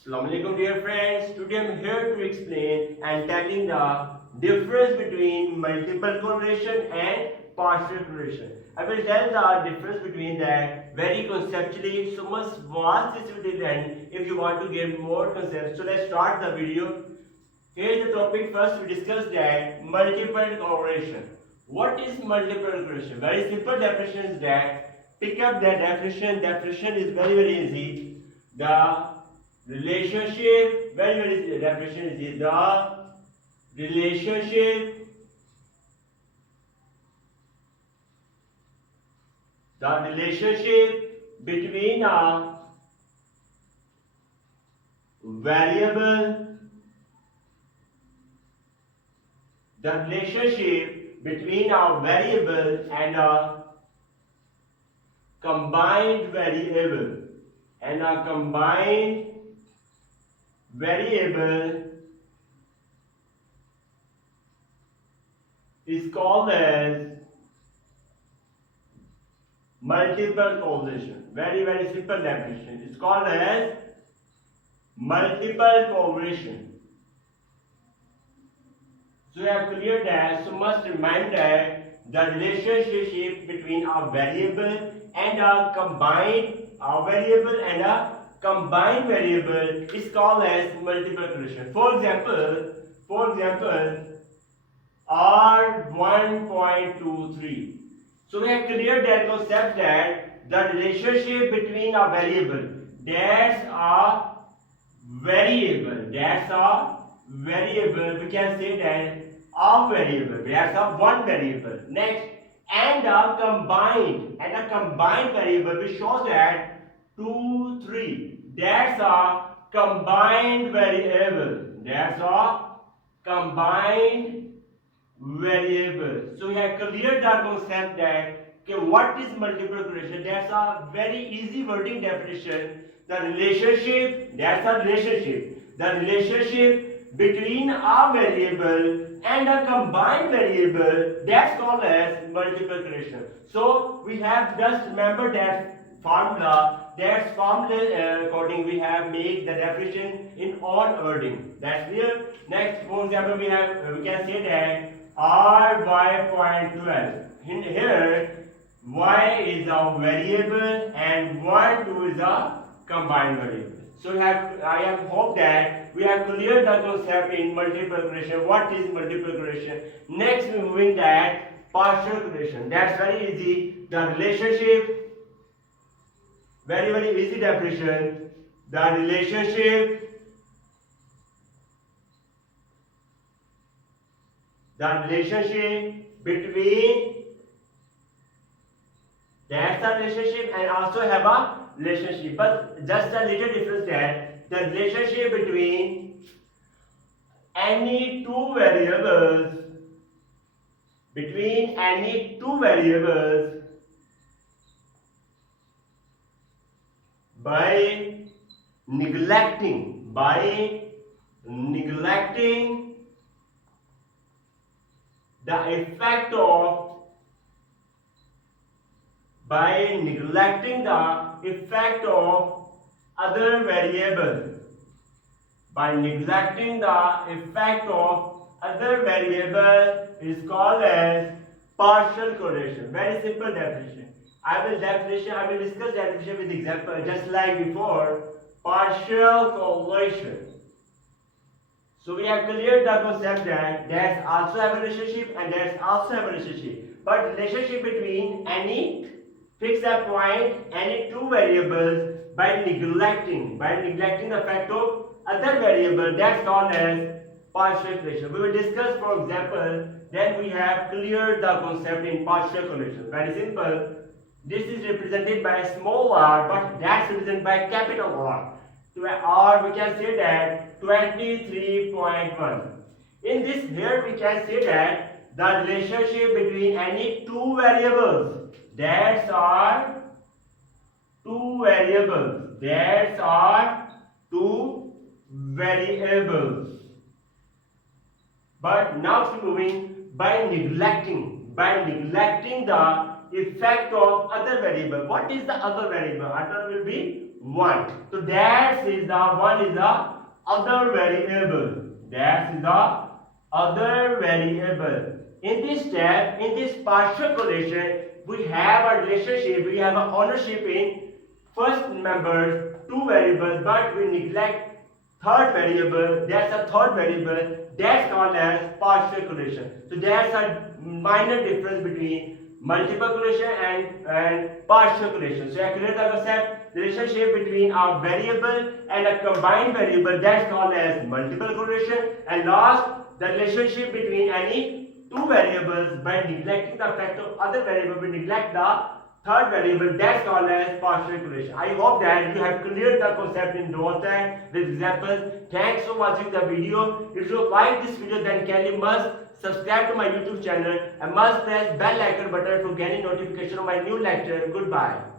Assalamualaikum dear friends. Today I am here to explain and telling the difference between multiple correlation and partial correlation. I will tell the difference between that very conceptually. So much vast this will then if you want to get more concepts. So let's start the video. Here's the topic. First we discuss that multiple correlation. What is multiple correlation? Very simple definition is that pick up that definition. Definition is very easy. The relationship, very easy definition is the relationship, between a variable, the relationship between a variable and a combined variable, and a combined variable is called as multiple correlation. Very simple definition. It's called as multiple correlation. So you have cleared that. So must remind that the relationship between a variable and a combined variable is called as multiple correlation. For example, R1.23. So we have cleared that concept that the relationship between a variable, that's a variable, we can say that a variable, that's a one variable. Next, and a combined variable, which shows that 2, 3. That's a combined variable. So we have cleared the concept that what is multiple correlation. That's a very easy wording definition. The relationship between a variable and a combined variable, that's called as multiple correlation. So we have just remember that formula. That's formula according we have make the definition in all wording. That's clear. Next, for example, we can say that ry.12. In here, y is a variable and 1, 2 is a combined variable. So I have hope that we have cleared the concept in multiple correlation. What is multiple correlation? Next, we moving that partial correlation. That's very easy. The relationship, very easy definition. The relationship between, that's a relationship, and also have a relationship, but just a little difference that the relationship between any two variables by neglecting the effect of other variable, is called as partial correlation. Very simple definition. I will discuss definition with example, just like before. Partial correlation. So we have cleared the concept that there's also have a relationship and there's also have a relationship. But relationship between any fix a point, any two variables by neglecting the effect of other variable, that's called as partial correlation. We will discuss, for example, then we have cleared the concept in partial correlation. Very simple. This is represented by small r, but that's represented by capital R. Or we can say that 23.1. In this here we can say that the relationship between any two variables, that's are two variables. But now moving by neglecting the effect of other variable. What is the other variable? Other will be 1. So that is the one is the other variable. That is the other variable. In this step, in this partial correlation, we have a relationship, we have an ownership in first members, two variables, but we neglect third variable. That's a third variable. That's called as partial correlation. So there's a minor difference between multiple correlation and partial correlation. So accurate the concept, the relationship between a variable and a combined variable, that's called as multiple correlation. And last, the relationship between any two variables by neglecting the effect of other variable, we neglect the third variable, that's called as partial correlation. I hope that you have cleared the concept in those with examples. Thanks for watching the video. If you like this video, then kindly must subscribe to my YouTube channel and must press bell icon button for getting notification of my new lecture. Goodbye.